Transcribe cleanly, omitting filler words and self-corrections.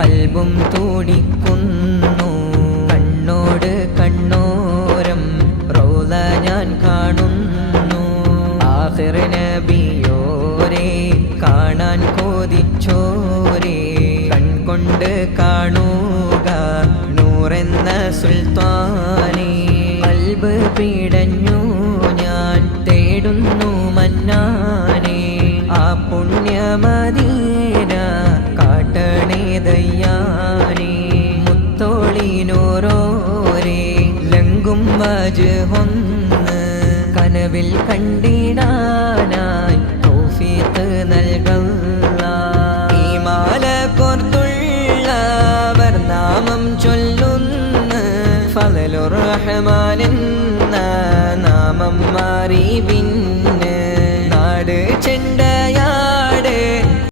കൽബും തുടിക്കുന്നു. കണ്ണോട് കണ്ണോരം റൗള ഞാൻ കാണുന്നു. ആഖിർ നബിയോരെ കാണാൻ കൊതിച്ചോരെ കൺകൊണ്ട് കാണുക നൂറെന്ന സുൽത്താനെ. കൽബ് പിടഞ്ഞു ഞാൻ തേടുന്നു മന്നാനെ. ആ പുണ്യമദീന കാട്ടണേ ദയ്യാനെ. മുത്തോളിനോരോരെ ലങ്കും വജ്ഹൊന്ന് കനവിൽ കണ്ടിടാന